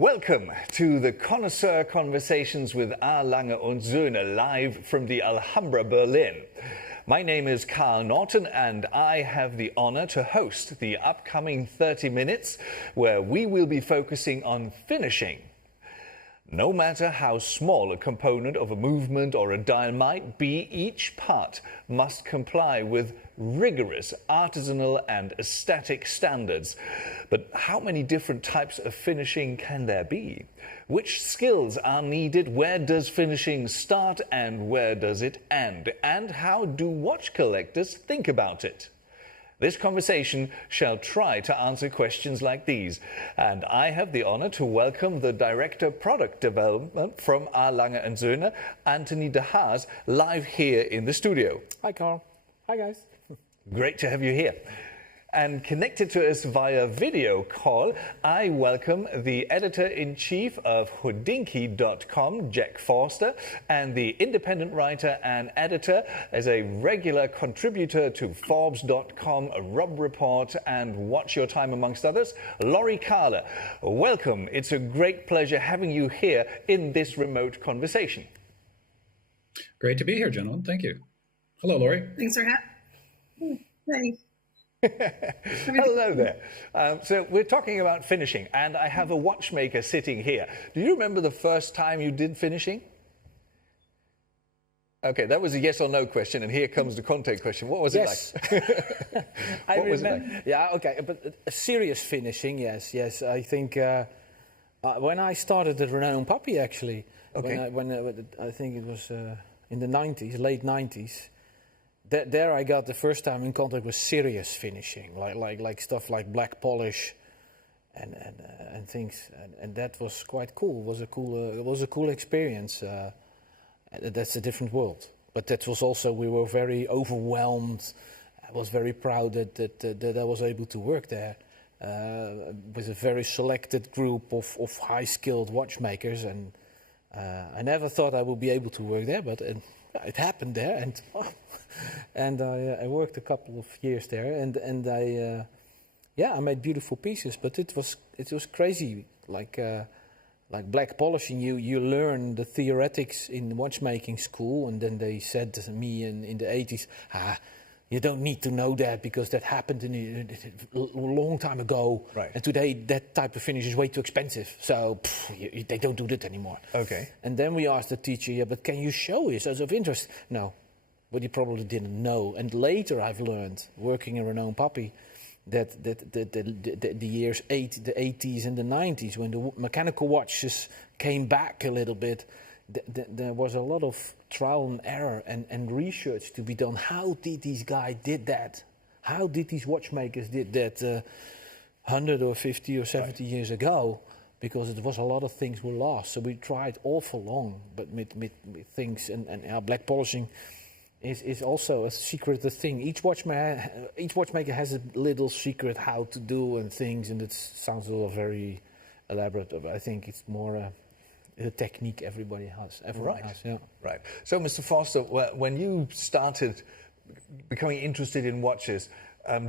Welcome to the Connoisseur Conversations with Lange und Söhne, live from the Alhambra, Berlin. My name is Carl Norton, and I have the honor to host the upcoming 30 minutes where we will be focusing on finishing. No matter how small a component of a movement or a dial might be, each part must comply with rigorous artisanal and aesthetic standards. But how many different types of finishing can there be? Which skills are needed? Where does finishing start and where does it end? And how do watch collectors think about it? This conversation shall try to answer questions like these, and I have the honor to welcome the Director Product Development from Lange & Söhne, Anthony de Haas, live here in the studio. Hi, Carl. Hi, guys. Great to have you here. And connected to us via video call, I welcome the editor-in-chief of Houdinki.com, Jack Forster, and the independent writer and editor as a regular contributor to Forbes.com, Rob Report, and Watch Your Time, amongst others, Laurie Kahler. Welcome. It's a great pleasure having you here in this remote conversation. Great to be here, gentlemen. Thank you. Hello, Laurie. Thanks for having me. Hello there. So we're talking about finishing, and I have a watchmaker sitting here. Do you remember the first time you did finishing? Okay, that was a yes or no question, and here comes the content question. What was it like? I remember. Yeah, okay, but serious finishing, yes. I think when I started at Renault Puppy, actually, when I think it was in the 90s, late 90s. There I got the first time in contact with serious finishing, like stuff like black polish and things, and that was quite cool. It was a cool experience. That's a different world, but that was also, we were very overwhelmed. I was very proud that I was able to work there with a very selected group of high-skilled watchmakers, and I never thought I would be able to work there, but it happened there, and I worked a couple of years there, and I made beautiful pieces, but it was crazy, like black polishing. You learn the theoretics in watchmaking school, and then they said to me in the 80s, you don't need to know that because that happened a long time ago. Right. And today that type of finish is way too expensive. So they don't do that anymore. Okay. And then we asked the teacher, yeah, but can you show us as of interest? No, but he probably didn't know. And later I've learned, working in Renault Puppy, that the years the 80s and the 90s, when the mechanical watches came back a little bit, there was a lot of trial and error and research to be done. How did these guys did that? How did these watchmakers did that 100 or 50 or 70 years ago? Because it was a lot of things were lost. So we tried awful long, but with things and black polishing is also a secret thing. Each watchmaker has a little secret how to do and things, and it sounds a little very elaborate, but I think it's more the technique everybody has. Everyone has, yeah. Right. So, Mr. Foster, when you started becoming interested in watches,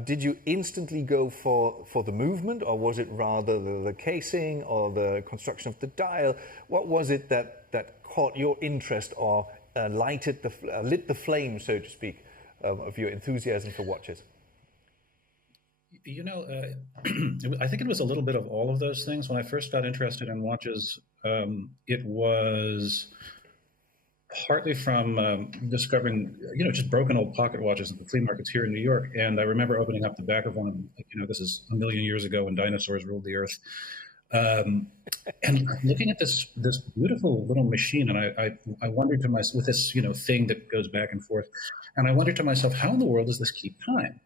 did you instantly go for the movement, or was it rather the casing or the construction of the dial? What was it that caught your interest or lit the flame, so to speak, of your enthusiasm for watches? You know, I think it was a little bit of all of those things. When I first got interested in watches, it was partly from discovering, just broken old pocket watches at the flea markets here in New York. And I remember opening up the back of one, this is a million years ago when dinosaurs ruled the earth. And looking at this beautiful little machine, and I wondered to myself, with this, thing that goes back and forth, and I wondered to myself, how in the world does this keep time?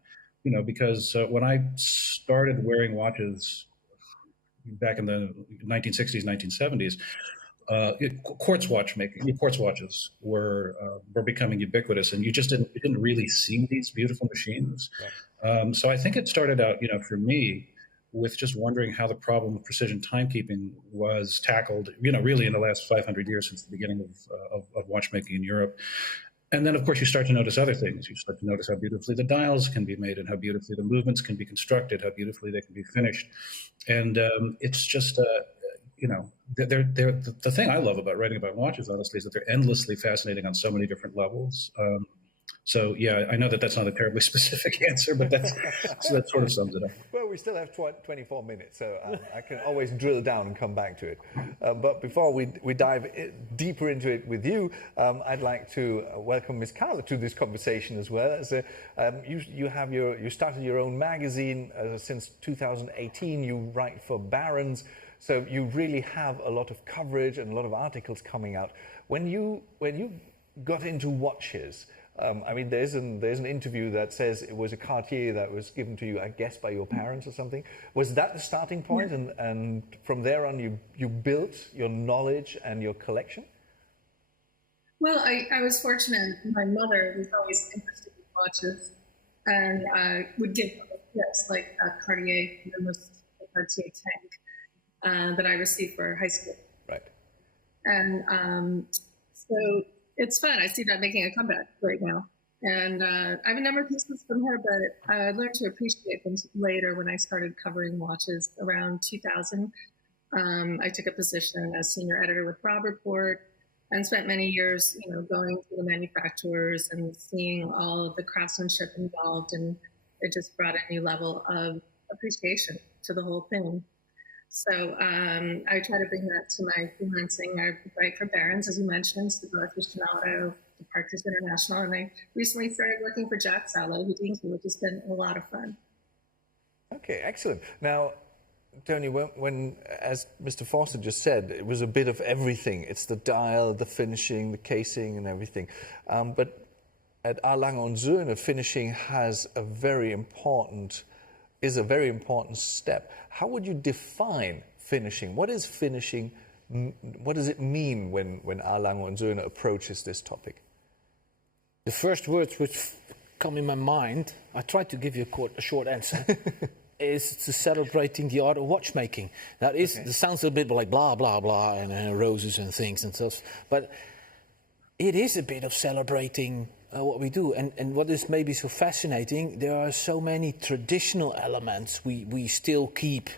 Because when I started wearing watches back in the 1960s, 1970s, quartz watches were becoming ubiquitous, and you didn't really see these beautiful machines. Yeah. So I think it started out, for me, with just wondering how the problem of precision timekeeping was tackled, really in the last 500 years since the beginning of watchmaking in Europe. And then, of course, you start to notice other things. You start to notice how beautifully the dials can be made and how beautifully the movements can be constructed, how beautifully they can be finished. And it's just the thing I love about writing about watches, honestly, is that they're endlessly fascinating on so many different levels. So yeah, I know that that's not a terribly specific answer, but so that sort of sums it up. Well, we still have 24 minutes, so I can always drill down and come back to it. But before we dive deeper into it with you, I'd like to welcome Ms. Carla to this conversation as well. As you started your own magazine since 2018. You write for Barron's, so you really have a lot of coverage and a lot of articles coming out. When you got into watches. I mean, there's an interview that says it was a Cartier that was given to you, I guess, by your parents or something. Was that the starting point? Yeah. And from there on, you built your knowledge and your collection? Well, I was fortunate. My mother was always interested in watches and would give gifts like a Cartier, the Cartier tank that I received for high school. Right. And so it's fun. I see that making a comeback right now. And I have a number of pieces from her, but I learned to appreciate them later when I started covering watches around 2000. I took a position as senior editor with Robb Report and spent many years, going to the manufacturers and seeing all of the craftsmanship involved. And it just brought a new level of appreciation to the whole thing. So I try to bring that to my freelancing. I write for Barron's, as you mentioned, Cigar Aficionado, Departures International, and I recently started working for Jack Sallow, Houdini, which has been a lot of fun. Okay, excellent. Now, Tony, when as Mr. Forster just said, it was a bit of everything. It's the dial, the finishing, the casing, and everything. But at Lange & Söhne, finishing is a very important step. How would you define finishing? What is finishing? What does it mean when Lange & Söhne approaches this topic? The first words which come in my mind, I tried to give you a short answer, is to celebrating the art of watchmaking. Now, it sounds a bit like blah, blah, blah, and roses and things and stuff, but it is a bit of celebrating what we do. And what is maybe so fascinating, there are so many traditional elements we still keep,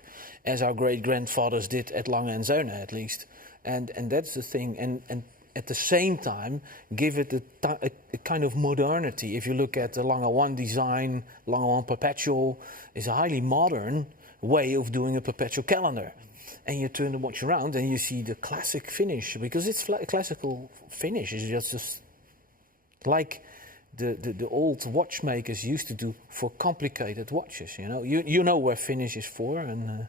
as our great-grandfathers did at Lange & Söhne, at least. And that's the thing. And at the same time, give it a kind of modernity. If you look at the Lange 1 design, Lange 1 Perpetual is a highly modern way of doing a perpetual calendar. And you turn the watch around and you see the classic finish, because it's classical finish. It's just like the old watchmakers used to do for complicated watches. You know where finish is for, and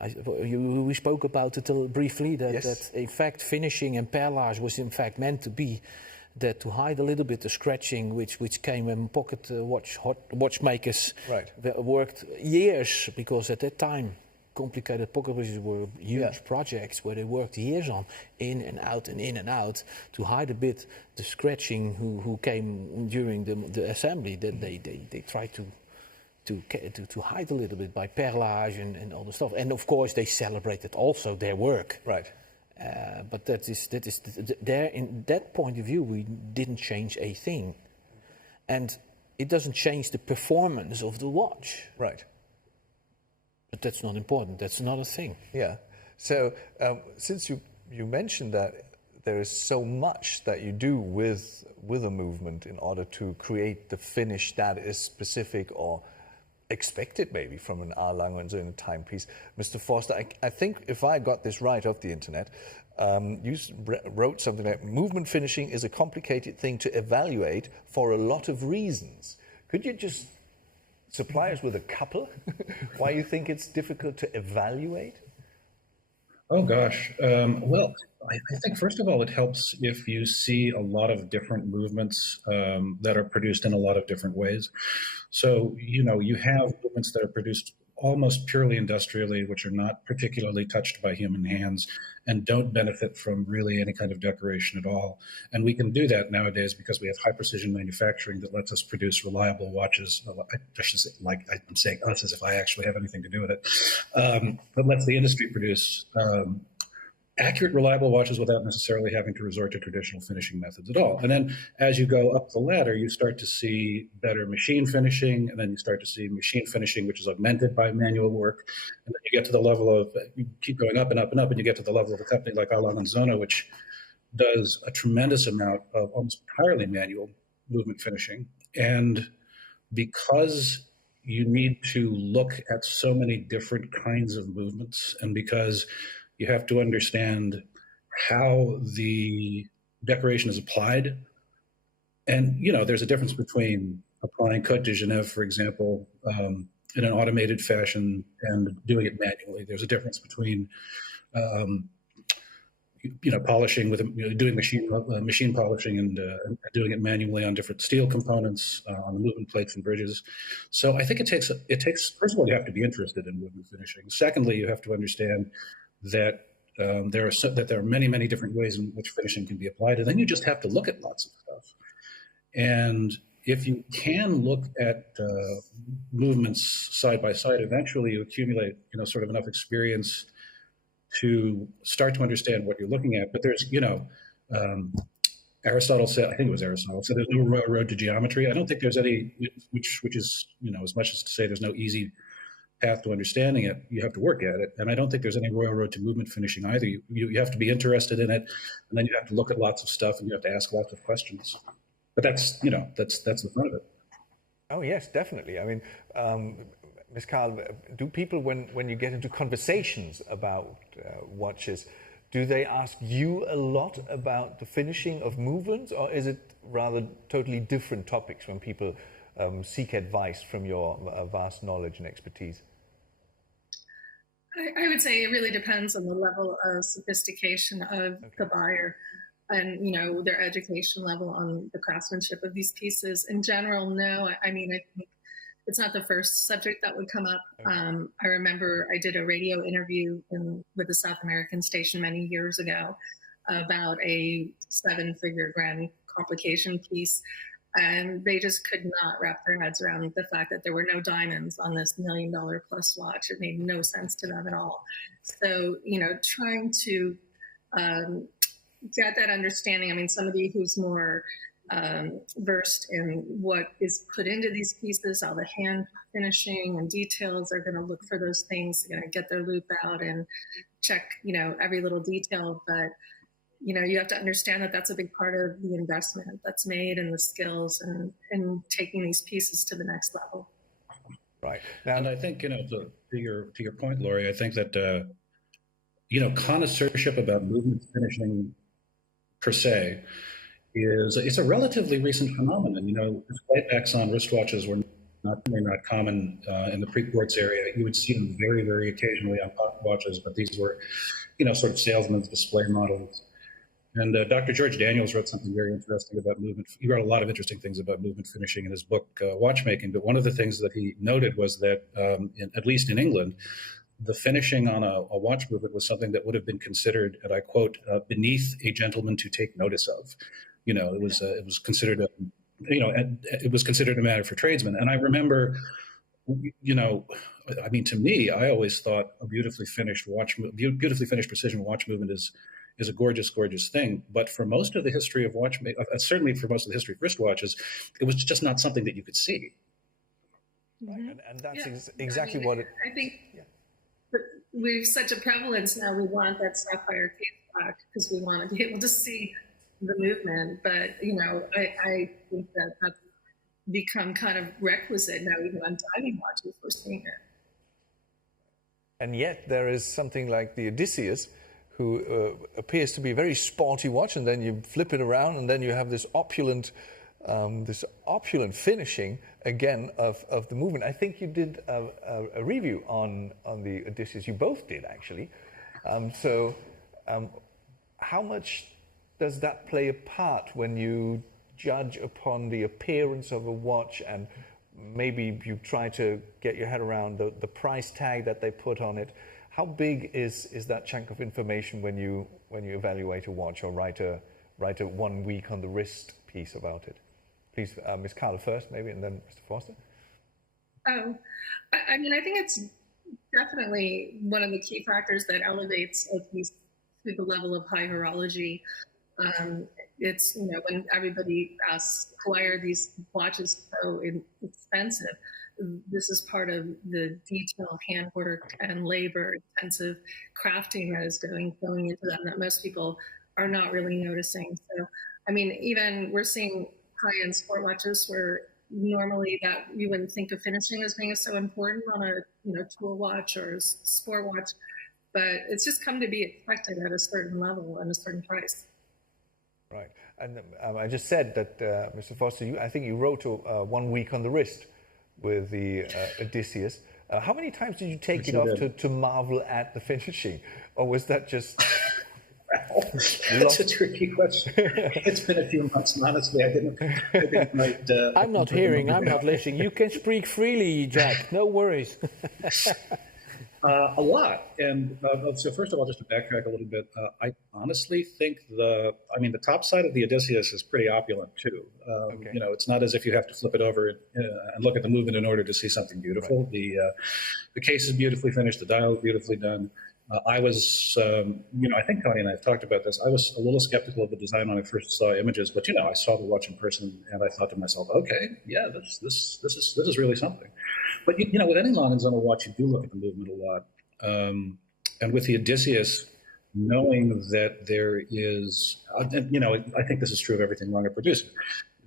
we spoke about it briefly. That in fact finishing and perlage was in fact meant to be that to hide a little bit the scratching, which came when pocket watchmakers worked years, because at that time complicated pocket watches were huge projects where they worked years on, in and out, to hide a bit the scratching who came during the assembly. That they tried to hide a little bit by perlage and all the stuff. And of course they celebrated also their work. Right. But that is there. In that point of view, we didn't change a thing, and it doesn't change the performance of the watch. Right. But that's not important. That's another thing. Yeah. So since you mentioned that there is so much that you do with a movement in order to create the finish that is specific or expected maybe from an Lange & Söhne timepiece, Mr. Forster, I think if I got this right off the internet, you wrote something like, movement finishing is a complicated thing to evaluate for a lot of reasons. Could you just supply us with a couple why you think it's difficult to evaluate? Oh gosh, well, I think first of all it helps if you see a lot of different movements that are produced in a lot of different ways. So you have movements that are produced almost purely industrially, which are not particularly touched by human hands and don't benefit from really any kind of decoration at all. And we can do that nowadays because we have high precision manufacturing that lets us produce reliable watches. I should say, like I'm saying us as if I actually have anything to do with it, but lets the industry produce accurate, reliable watches without necessarily having to resort to traditional finishing methods at all. And then as you go up the ladder, you start to see better machine finishing, and then you start to see machine finishing, which is augmented by manual work. And then you get to the level of, you keep going up and up and up, and you get to the level of a company like Lange, which does a tremendous amount of almost entirely manual movement finishing. And because you need to look at so many different kinds of movements, and because you have to understand how the decoration is applied. And, there's a difference between applying Côte de Genève, for example, in an automated fashion and doing it manually. There's a difference between, polishing with, doing machine polishing and doing it manually on different steel components, on the movement plates and bridges. So I think it takes, first of all, you have to be interested in movement finishing. Secondly, you have to understand that there are many, many different ways in which finishing can be applied, and then you just have to look at lots of stuff. And if you can look at movements side by side, eventually you accumulate, sort of enough experience to start to understand what you're looking at. But there's, Aristotle said, I think it was Aristotle, said there's no road to geometry. I don't think there's any, which is, as much as to say there's no easy path to understanding it. You have to work at it. And I don't think there's any royal road to movement finishing either. You have to be interested in it, and then you have to look at lots of stuff, and you have to ask lots of questions. But that's the fun of it. Oh, yes, definitely. I mean, Ms. Karl, do people, when you get into conversations about watches, do they ask you a lot about the finishing of movements, or is it rather totally different topics when people seek advice from your vast knowledge and expertise? I would say it really depends on the level of sophistication of the buyer and, their education level on the craftsmanship of these pieces. In general, no. I mean, I think it's not the first subject that would come up. I remember I did a radio interview with a South American station many years ago about a 7-figure grand complication piece. And they just could not wrap their heads around the fact that there were no diamonds on this $1 million plus watch. It made no sense to them at all. So, trying to get that understanding. I mean, somebody who's more versed in what is put into these pieces, how the hand finishing and details are going to look for those things, going to get their loop out and check, every little detail. But you have to understand that that's a big part of the investment that's made and the skills and taking these pieces to the next level. Right. And I think, to your point, Lori, I think that, connoisseurship about movement finishing per se it's a relatively recent phenomenon. Display backs on wristwatches were not common in the pre-quartz area. You would see them very, very occasionally on pocket watches, but these were, sort of salesman's display models. And Dr. George Daniels wrote something very interesting about movement. He wrote a lot of interesting things about movement finishing in his book, Watchmaking. But one of the things that he noted was that, at least in England, the finishing on a watch movement was something that would have been considered, and I quote, beneath a gentleman to take notice of. It was considered it was considered a matter for tradesmen. And I remember, to me, I always thought a beautifully finished precision watch movement is a gorgeous, gorgeous thing. But for most of the history of certainly for most of the history of wristwatches, it was just not something that you could see. Right. And that's exactly what it. I think we've such a prevalence now. We want that sapphire case back because we want to be able to see the movement. But I think that that's become kind of requisite now, even on diving watches. We're seeing it. And yet there is something like the Odysseus, who appears to be a very sporty watch, and then you flip it around, and then you have this opulent finishing again of the movement. I think you did a review on the Odysseus. You both did, actually. How much does that play a part when you judge upon the appearance of a watch, and maybe you try to get your head around the price tag that they put on it? How big is that chunk of information when you evaluate a watch or write a 1 week on the wrist piece about it? Please, Ms. Karl first, maybe, and then Mr. Forster. Oh, I think it's definitely one of the key factors that elevates a piece to the level of high horology. It's, when everybody asks, why are these watches so expensive? This is part of the detail, handwork, and labor intensive crafting that is going into them that most people are not really noticing. So, I mean, even we're seeing high-end sport watches where normally that you wouldn't think of finishing as being so important on a tool watch or a sport watch, but it's just come to be expected at a certain level and a certain price. Right, and I just said that, Mr. Foster, I think you wrote 1 week on the wrist with the Odysseus. How many times did you take it off to marvel at the finishing, or was that just? That's a tricky question. It's been a few months, and honestly, I didn't write. I'm not hearing. I'm not listening. You can speak freely, Jack. No worries. A lot. And so first of all, just to backtrack a little bit, I honestly think the top side of the Odysseus is pretty opulent too. Okay. It's not as if you have to flip it over and look at the movement in order to see something beautiful. Right. The case is beautifully finished. The dial is beautifully done. I was, I think Connie and I have talked about this. I was a little skeptical of the design when I first saw images, but I saw the watch in person and I thought to myself, okay, yeah, this is really something. But with any Lange watch, you do look at the movement a lot, and with the Odysseus, knowing that there is, I think this is true of everything Lange produces.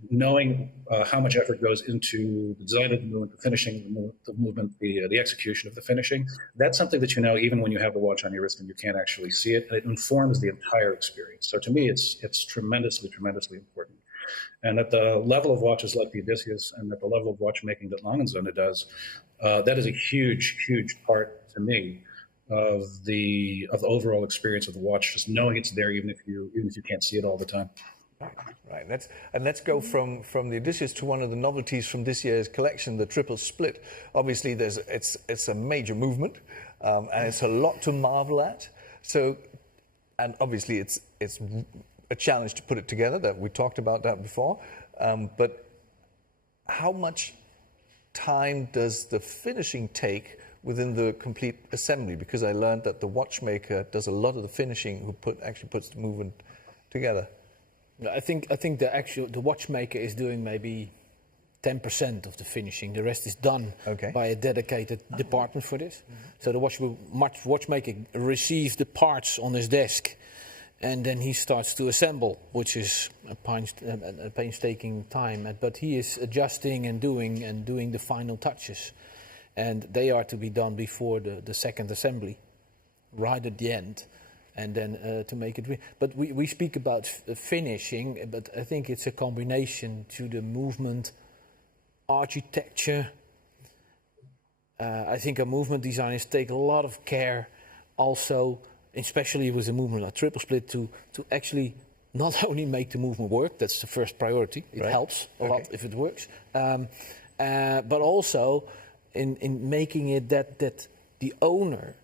Knowing how much effort goes into the design of the movement, the finishing, the movement, the execution of the finishing, that's something that even when you have the watch on your wrist and you can't actually see it, and it informs the entire experience. So to me, it's tremendously, tremendously important. And at the level of watches like the Odysseus and at the level of watchmaking that Lange does, that is a huge, huge part to me of the overall experience of the watch, just knowing it's there even if you can't see it all the time. Right. Let's go from the Odysseus to one of the novelties from this year's collection, the triple split. Obviously, it's a major movement, and it's a lot to marvel at. So, and obviously, it's a challenge to put it together. That we talked about that before. But how much time does the finishing take within the complete assembly? Because I learned that the watchmaker does a lot of the finishing, who actually puts the movement together. I think the watchmaker is doing maybe 10% of the finishing. The rest is done by a dedicated department for this. Mm-hmm. So the watchmaker receives the parts on his desk, and then he starts to assemble, which is a painstaking time. But he is adjusting and doing the final touches, and they are to be done before the second assembly, right at the end. And then to make it, but we speak about finishing, but I think it's a combination to the movement, architecture. I think our movement designers take a lot of care, also, especially with the movement like triple split, to actually not only make the movement work. That's the first priority. It helps a lot if it works, but also in making it that the owner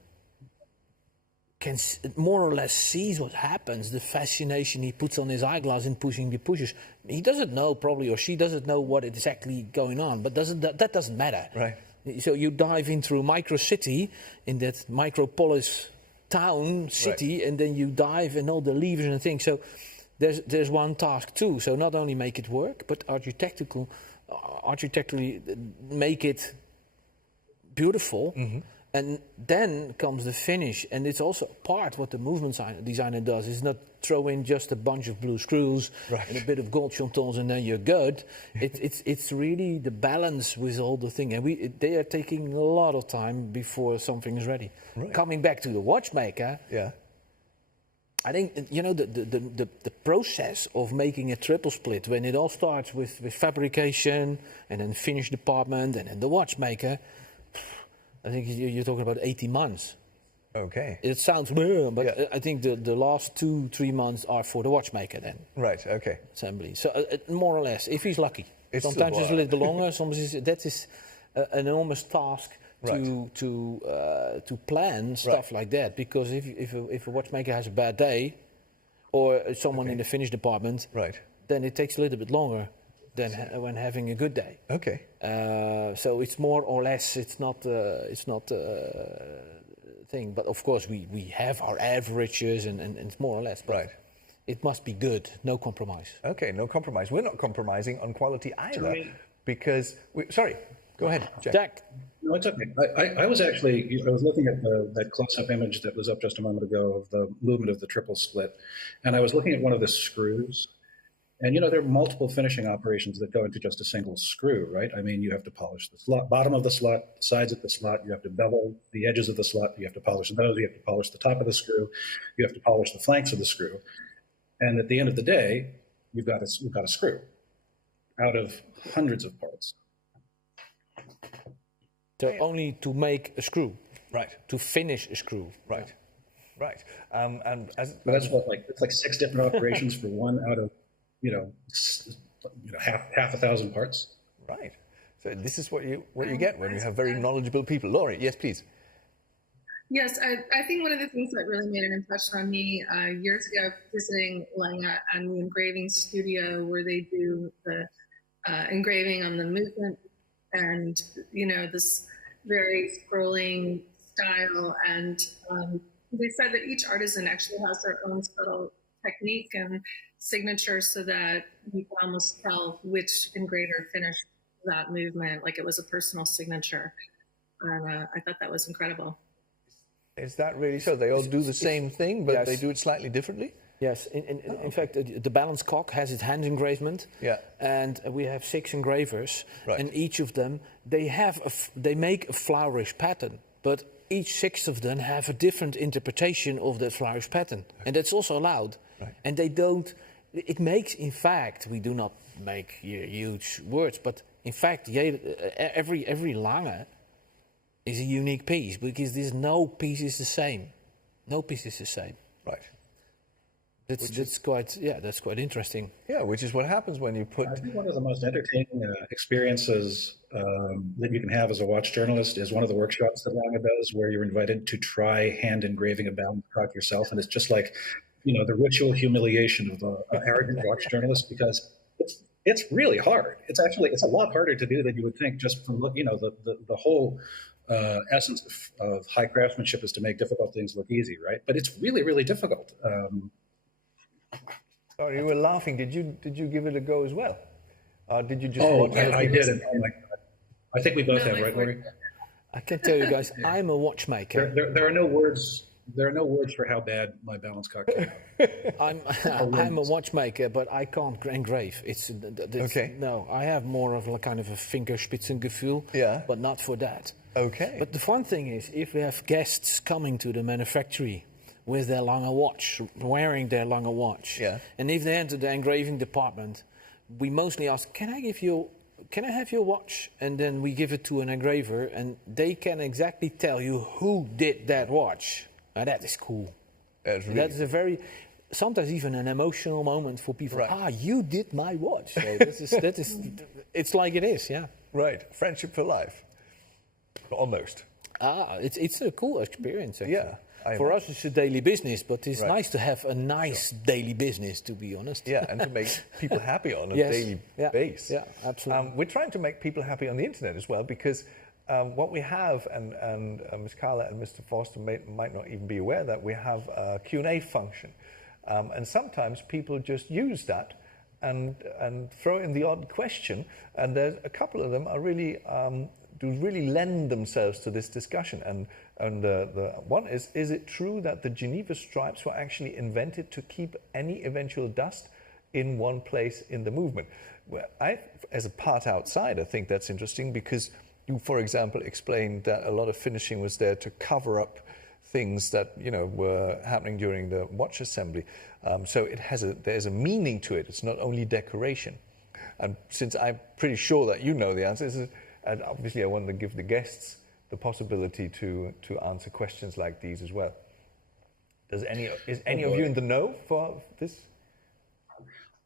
can more or less sees what happens, the fascination he puts on his eyeglass in pushing the pushes. He doesn't know probably, or she doesn't know what exactly going on, but that doesn't matter. Right. So you dive into a micro city, in that micropolis town city, and then you dive in all the levers and things. So there's one task too. So not only make it work, but architecturally make it beautiful. Mm-hmm. And then comes the finish, and it's also part what the movement designer does. Is not throw in just a bunch of blue screws and a bit of gold chantons, and then you're good. It's really the balance with all the thing, and they are taking a lot of time before something is ready. Right. Coming back to the watchmaker, I think the process of making a triple split, when it all starts with fabrication and then finish department and then the watchmaker. I think you're talking about 18 months. Okay. It sounds weird, but I think the last 2-3 months are for the watchmaker then. Right, okay. Assembly. So more or less, if he's lucky. Sometimes it's a little longer, sometimes that is an enormous task to plan stuff like that. Because if a watchmaker has a bad day, or someone in the finish department, then it takes a little bit longer than when having a good day. Okay. So it's more or less. It's not thing. But of course, we have our averages and it's more or less. But Right. it must be good, no compromise. Okay, no compromise. We're not compromising on quality either because sorry, go ahead, Jack. Jack. No, it's okay. I was looking at that close-up image that was up just a moment ago of the movement of the triple split, and I was looking at one of the screws. And, there are multiple finishing operations that go into just a single screw, right? I mean, you have to polish the slot, bottom of the slot, sides of the slot. You have to bevel the edges of the slot. You have to polish those. You have to polish the top of the screw. You have to polish the flanks of the screw. And at the end of the day, we've got a screw out of hundreds of parts. So only to make a screw. Right. To finish a screw. Right. Right. And that's it's like 6 different operations for one out of half a thousand parts. Right. So this is what you get when you have very knowledgeable people. Laurie, yes, please. Yes, I think one of the things that really made an impression on me years ago, visiting Lange and the engraving studio where they do the engraving on the movement and, this very scrolling style. And they said that each artisan actually has their own subtle technique and signature so that you can almost tell which engraver finished that movement, like it was a personal signature. And I thought that was incredible. Is that really so? They all do the same thing, but they do it slightly differently? Yes. In fact, the balance cock has its hand engravement. Yeah. And we have 6 engravers. Right. And each of them, they make a flourish pattern. But each 6 of them have a different interpretation of that flourish pattern. And that's also allowed. Right. And they don't, it makes, in fact, we do not make huge words, but in fact, every Lange is a unique piece because there's no piece is the same. No piece is the same. Right. That's quite interesting. Yeah, which is what happens when you put. I think one of the most entertaining experiences that you can have as a watch journalist is one of the workshops that Lange does, where you're invited to try hand engraving a balance cock yourself, and it's just like, the ritual humiliation of an arrogant watch journalist, because it's really hard. It's a lot harder to do than you would think. Just from the whole essence of high craftsmanship is to make difficult things look easy, right? But it's really, really difficult. Sorry, you were laughing. Did you give it a go as well? Did you just? I didn't. Oh my God. I think we both have, right, Laurie? I can tell you guys, I'm a watchmaker. There are no words. There are no words for how bad my balance cock is. I'm a watchmaker, but I can't engrave. Okay. No, I have more of a kind of a fingerspitzengefühl, but not for that. Okay. But the fun thing is, if we have guests coming to the manufactory with their Lange watch, wearing their Lange watch, and if they enter the engraving department, we mostly ask, can I have your watch? And then we give it to an engraver, and they can exactly tell you who did that watch. Now that is cool. That is a very, sometimes even an emotional moment for people. Right. You did my watch. So that is, it's like it is, yeah. Right, friendship for life, almost. It's a cool experience, actually. Yeah. For us, it's a daily business, but it's nice to have a nice daily business, to be honest. Yeah, and to make people happy on a daily base. Yeah, absolutely. We're trying to make people happy on the internet as well, because what we have, and Ms. Carla and Mr. Foster might not even be aware that we have a Q&A function. And sometimes people just use that and throw in the odd question, and there's a couple of them are really do really lend themselves to this discussion. And the one is it true that the Geneva stripes were actually invented to keep any eventual dust in one place in the movement? Well, as a part outsider, think that's interesting, because you, for example, explained that a lot of finishing was there to cover up things that were happening during the watch assembly. So there's a meaning to it. It's not only decoration. And since I'm pretty sure that you know the answers, and obviously I want to give the guests the possibility to answer questions like these as well. Is any of you in the know for this?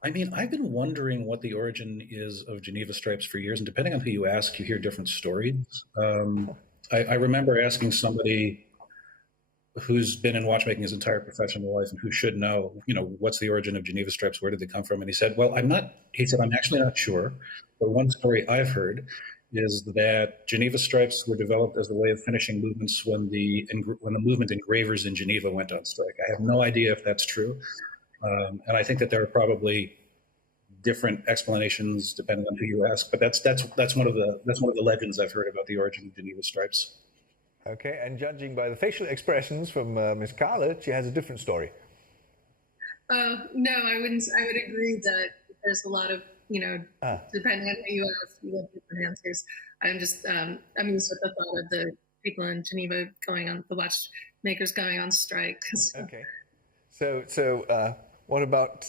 I mean, I've been wondering what the origin is of Geneva stripes for years, and depending on who you ask, you hear different stories. I remember asking somebody who's been in watchmaking his entire professional life and who should know, what's the origin of Geneva stripes? Where did they come from? And he said, well, I'm actually not sure. But one story I've heard is that Geneva stripes were developed as a way of finishing movements when the movement engravers in Geneva went on strike. I have no idea if that's true, and I think that there are probably different explanations depending on who you ask. But that's one of the legends I've heard about the origin of Geneva stripes. Okay, and judging by the facial expressions from Miss Carla, she has a different story. No, I wouldn't. I would agree that there's a lot of, depending on who you ask, you have different answers. I'm just amused with the thought of the people in Geneva the watchmakers going on strike. Okay. So what about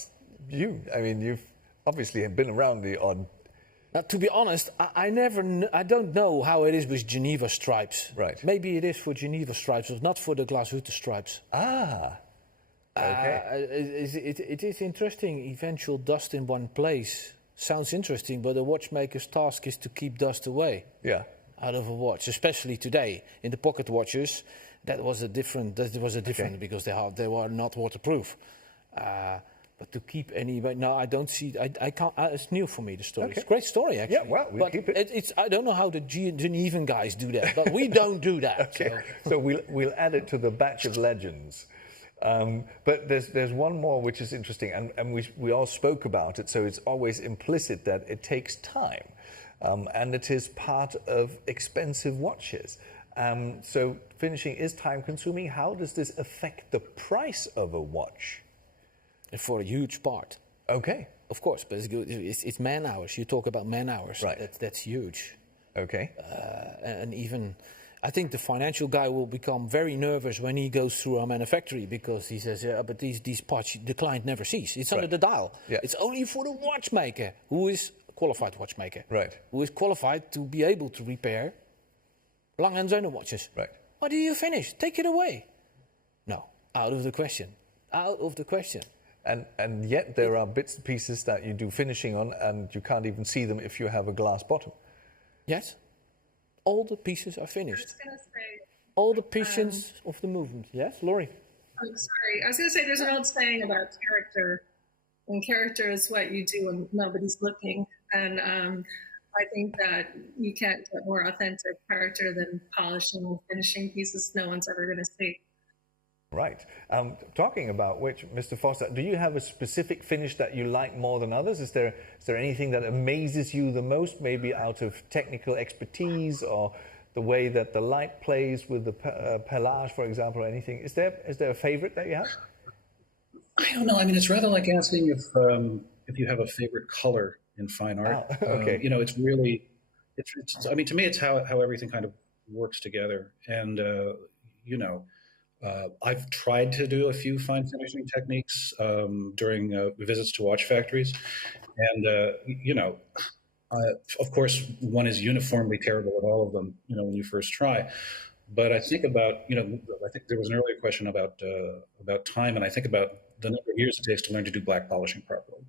you? I mean, you've obviously been around the odd. Now, to be honest, I don't know how it is with Geneva stripes. Right. Maybe it is for Geneva stripes, but not for the Glashütte stripes. Ah. Okay. It is interesting. Eventual dust in one place sounds interesting, but a watchmaker's task is to keep dust away. Yeah. Out of a watch, especially today in the pocket watches. That was a different okay. Because they were not waterproof. But to keep no, I don't see. I can't. It's new for me. The story. Okay. It's a great story, actually. Yeah, well, we'll keep it. It's. I don't know how the Genevan guys do that, but we don't do that. Okay. So we'll add it to the batch of legends. But there's one more which is interesting, and we all spoke about it. So it's always implicit that it takes time, and it is part of expensive watches. So finishing is time consuming. How does this affect the price of a watch? For a huge part. Okay. Of course, but it's man hours. You talk about man hours. Right. That's huge. Okay. And even, I think the financial guy will become very nervous when he goes through our manufactory because he says, yeah, but these parts the client never sees. It's under the dial. Yeah. It's only for the watchmaker, who is a qualified watchmaker. Right. Who is qualified to be able to repair Lange and Söhne watches. Right. What do you finish? Take it away. No, out of the question. Out of the question. And yet there are bits and pieces that you do finishing on and you can't even see them if you have a glass bottom. Yes. All the pieces are finished. I was going to say... All the pieces of the movement. Yes, Laurie? I'm sorry. I was going to say there's an old saying about character. And character is what you do when nobody's looking. And I think that you can't get more authentic character than polishing and finishing pieces no one's ever going to see. Right. Talking about which, Mr. Foster, do you have a specific finish that you like more than others? Is there anything that amazes you the most, maybe out of technical expertise or the way that the light plays with the pelage, for example, or anything? Is there a favorite that you have? I don't know. I mean, it's rather like asking if you have a favorite color in fine art. Oh, okay. It's really, I mean, to me, it's how everything kind of works together. And, I've tried to do a few fine finishing techniques during visits to watch factories. And, of course, one is uniformly terrible at all of them, when you first try. But I think about, I think there was an earlier question about time, and I think about the number of years it takes to learn to do black polishing properly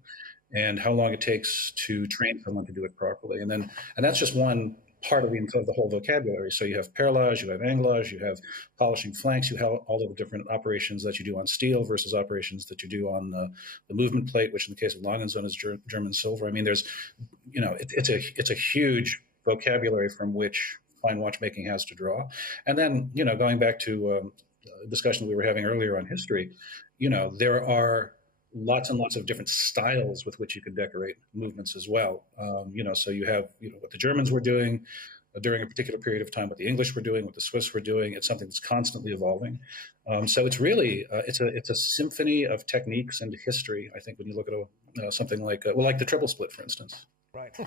and how long it takes to train someone to do it properly. And that's just one part of the whole vocabulary. So you have perlage, you have anglage, you have polishing flanks, you have all of the different operations that you do on steel versus operations that you do on the movement plate, which in the case of Lange & Söhne is German silver. I mean, there's, it's a huge vocabulary from which fine watchmaking has to draw. And then, going back to a discussion we were having earlier on history, there are lots and lots of different styles with which you can decorate movements as well. So you have, what the Germans were doing during a particular period of time, what the English were doing, what the Swiss were doing. It's something that's constantly evolving. So it's really, it's a symphony of techniques and history. I think when you look at something like the triple split, for instance. Right.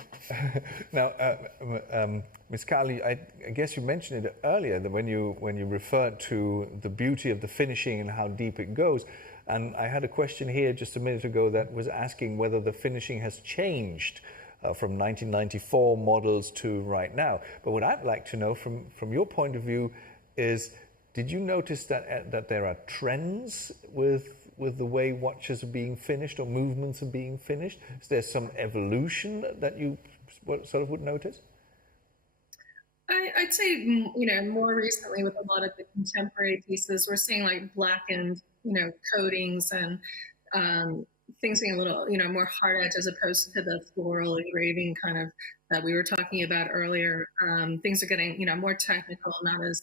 Now, Ms. Carly, I guess you mentioned it earlier that when you referred to the beauty of the finishing and how deep it goes, and I had a question here just a minute ago that was asking whether the finishing has changed from 1994 models to right now. But what I'd like to know from your point of view is, did you notice that there are trends with the way watches are being finished or movements are being finished? Is there some evolution that you sort of would notice? I'd say, more recently with a lot of the contemporary pieces, we're seeing like blackened, coatings and things being a little, more hard edge as opposed to the floral engraving kind of that we were talking about earlier. Things are getting, more technical, not as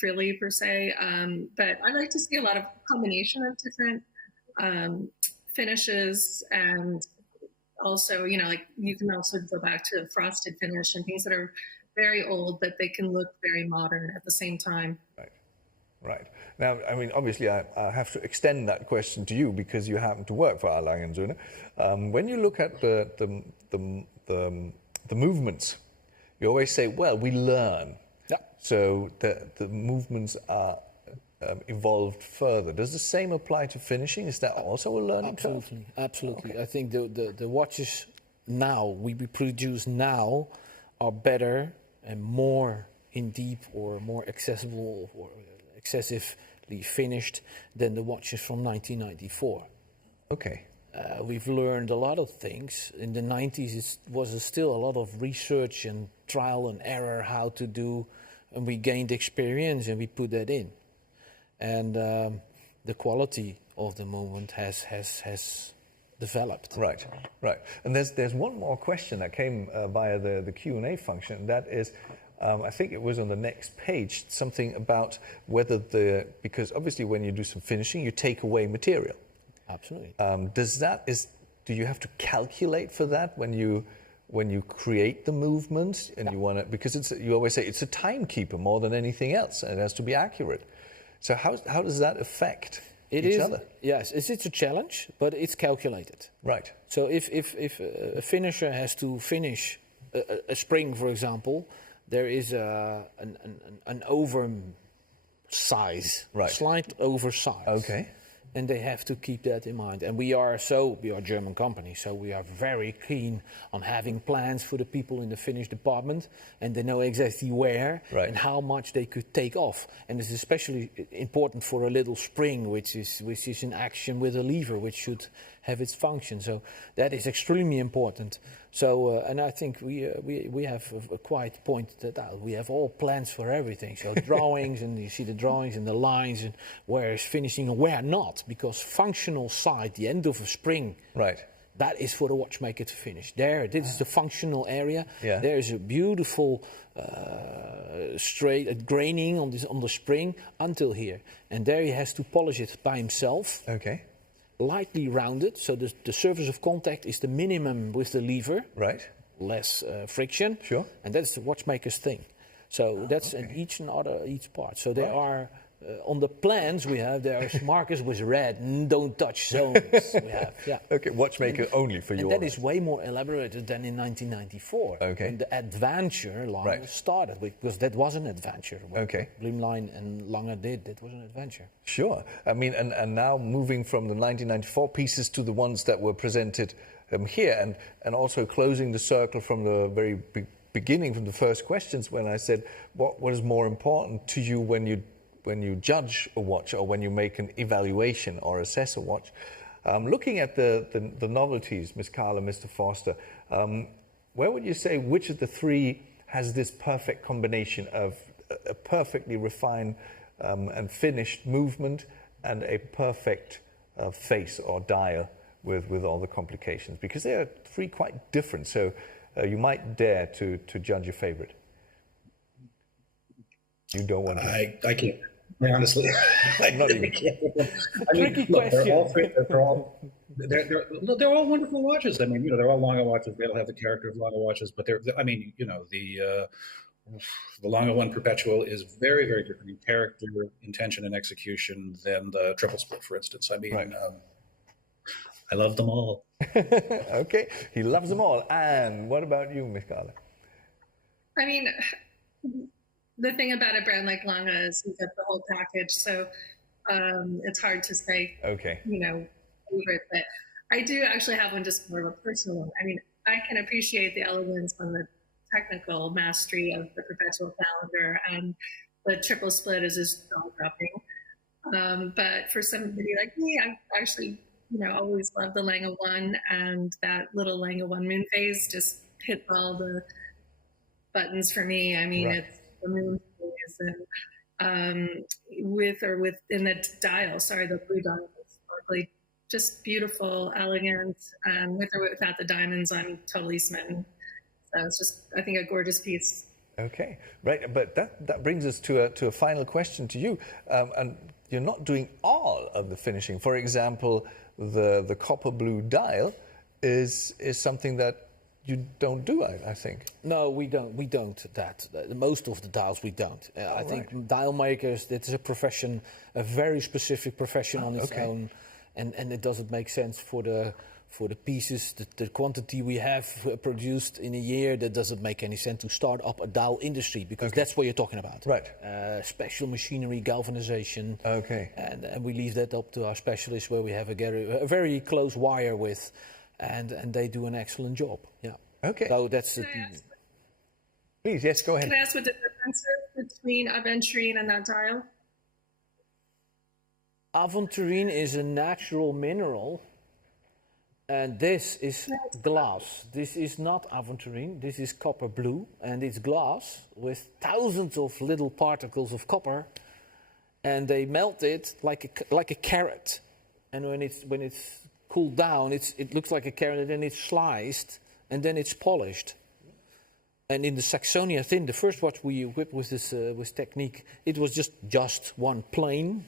frilly per se. But I like to see a lot of combination of different finishes, and also, like you can also go back to frosted finish and things that are very old, but they can look very modern at the same time. Right. Now, I mean, obviously, I have to extend that question to you because you happen to work for Lange & Söhne. When you look at the movements, you always say, well, we learn. Yeah. So the movements are evolved further. Does the same apply to finishing? Is that also a learning curve? Absolutely. Okay. I think the watches now, we produce now, are better and more in deep or more accessible or excessively finished than the watches from 1994. Okay. We've learned a lot of things. In the 90s, it was still a lot of research and trial and error how to do, and we gained experience and we put that in. And the quality of the movement has developed. Right. And there's one more question that came via the Q&A function. That is, I think it was on the next page, something about whether because obviously when you do some finishing, you take away material. Absolutely. Do you have to calculate for that when you create the movement and you want to, because you always say it's a timekeeper more than anything else, and it has to be accurate. So how does that affect each other? Yes, it's a challenge, but it's calculated. Right. So if a finisher has to finish a spring, for example, there is an oversize, slight oversize. Okay. And they have to keep that in mind. And we are a German company, so we are very keen on having plans for the people in the finish department, and they know exactly where and how much they could take off. And it's especially important for a little spring, which is in action with a lever, which should have its function. So that is extremely important. So, and I think we have quite pointed that out. We have all plans for everything. So drawings, and you see the drawings and the lines, and where is finishing and where not. Because functional side, the end of a spring, that is for the watchmaker to finish. This is the functional area. Yeah. There is a beautiful straight graining on the spring until here. And there he has to polish it by himself. Okay. Lightly rounded, so the surface of contact is the minimum with the lever. Right. Less friction. Sure. And that's the watchmaker's thing. So that's in each part. So there are on the plans we have, there are markers with red, don't touch zones. We have, Okay, watchmaker only for you. And that is way more elaborated than in 1994. Okay. When the adventure Lange started, because that was an adventure. What Blimline and Lange did, that was an adventure. Sure. I mean, and now moving from the 1994 pieces to the ones that were presented here, and also closing the circle from the very beginning, from the first questions, when I said, what is more important to you when you judge a watch or when you make an evaluation or assess a watch? Looking at the novelties, Ms. Carla, Mr. Foster, where would you say which of the three has this perfect combination of a perfectly refined and finished movement and a perfect face or dial with all the complications? Because they are three quite different, so you might dare to judge your favorite. You don't want to. I can't. Honestly, I'm not even. Tricky question. They're all wonderful watches. I mean, they're all Lange watches. They all have the character of Lange watches, but the Lange One Perpetual is very, very different in character, intention, and execution than the triple split, for instance. I mean, I love them all. Okay, he loves them all. And what about you, Ms. Carla? I mean, the thing about a brand like Lange is you get the whole package, so it's hard to say, favorite. But I do actually have one just more of a personal one. I mean, I can appreciate the elegance and the technical mastery of the perpetual calendar, and the triple split is just jaw-dropping. But for somebody like me, I actually, always loved the Lange One, and that little Lange One moon phase just hit all the buttons for me. I mean, it's the moon phase, and within the dial, the blue dial, sparkly, just beautiful, elegant, with or without the diamonds. I'm totally smitten. So it's just, I think, a gorgeous piece. Okay, right. But that brings us to a final question to you. And you're not doing all of the finishing. For example, the copper blue dial is something that you don't do, I think. No, we don't. We don't that. Most of the dials we don't. I think dial makers, it's a profession, a very specific profession on its own, and it doesn't make sense for the pieces, the quantity we have produced in a year. That doesn't make any sense to start up a dial industry, because that's what you're talking about. Right. Special machinery, galvanization. Okay. And we leave that up to our specialists, where we have a very close wire with, and they do an excellent job. Yeah. Okay. So that's Please, yes, go ahead. Can I ask what the difference is between aventurine and that dial? Aventurine is a natural mineral, and this is glass. This is not aventurine. This is copper blue, and it's glass with thousands of little particles of copper, and they melt it like a carrot. And when it's cooled down, it looks like a carrot, and then it's sliced, and then it's polished. And in the Saxonia thin, the first watch we equipped with this technique, it was just one plain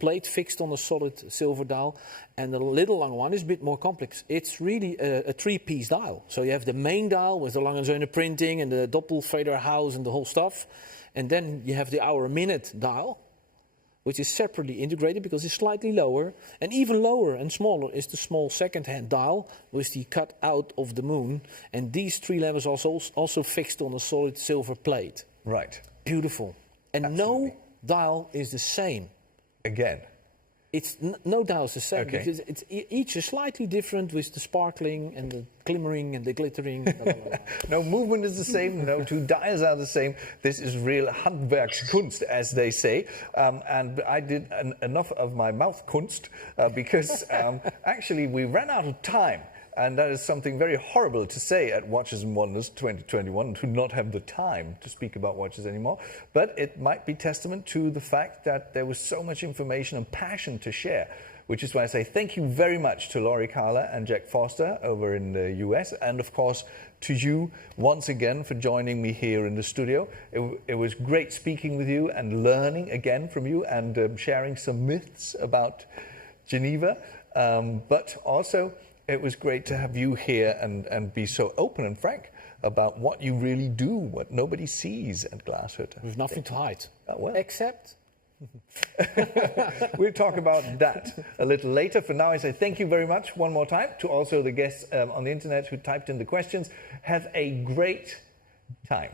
plate fixed on a solid silver dial, and the little Lange one is a bit more complex. It's really a three-piece dial. So you have the main dial with the Lange printing and the Doppelfeder house and the whole stuff, and then you have the hour-minute dial, which is separately integrated because it's slightly lower, and even lower and smaller is the small second-hand dial with the cut out of the moon, and these three levels are also fixed on a solid silver plate. Right. Beautiful. And Absolutely. no dial is the same. Again. It's no dial is the same, Okay. because each is slightly different with the sparkling and the glimmering and the glittering. Blah, blah, blah. No movement is the same, no two dials are the same. This is real Handwerkskunst, as they say. And I did enough of my mouth kunst because actually we ran out of time. And that is something very horrible to say at Watches and Wonders 2021, to not have the time to speak about watches anymore. But it might be testament to the fact that there was so much information and passion to share, which is why I say thank you very much to Laurie Kahler and Jack Foster over in the US, and of course to you once again for joining me here in the studio. It was great speaking with you and learning again from you, and sharing some myths about Geneva, but also it was great to have you here and be so open and frank about what you really do, what nobody sees at Glashütte. There's nothing to hide. Well. Except... We'll talk about that a little later. For now, I say thank you very much one more time to also the guests on the internet who typed in the questions. Have a great time.